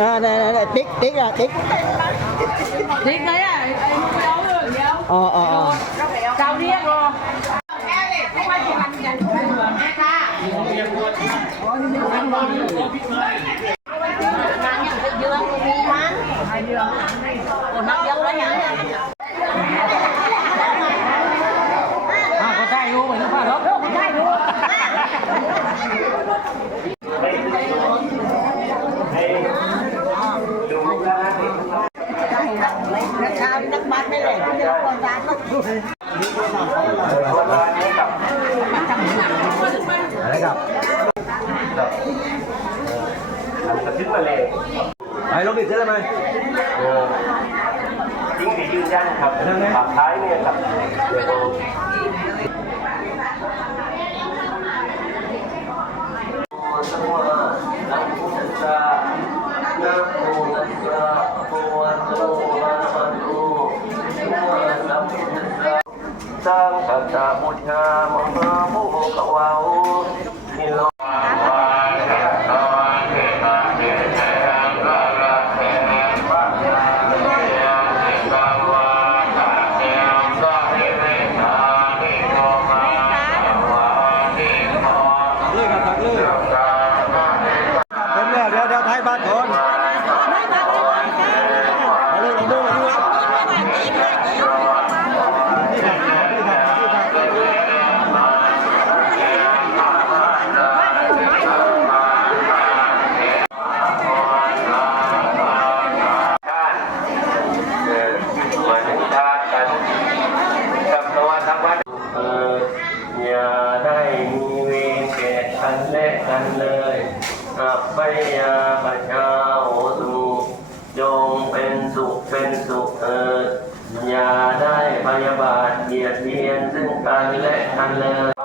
à, này, này, này, tiếc tiếc ra tiếc Thiệt đấy à, em không rồi, gì không? ờ ờ ờ Sao điên rồi? à đấy gặp กระทึกมาเลย đấy lúc đi thế là mày จริงสิยืนยันครับขับท้ายเนี่ยครับเดี๋ยว สร้งสัตตาบุญงามหาผู้กวาวิโลเลิกครับเลิก กันเลยอัปปยาปัญญาโหตุยงเป็นสุขเป็นสุขเถิดอย่าได้พยาบาทเบียดเบียนซึ่งกันและกันเลย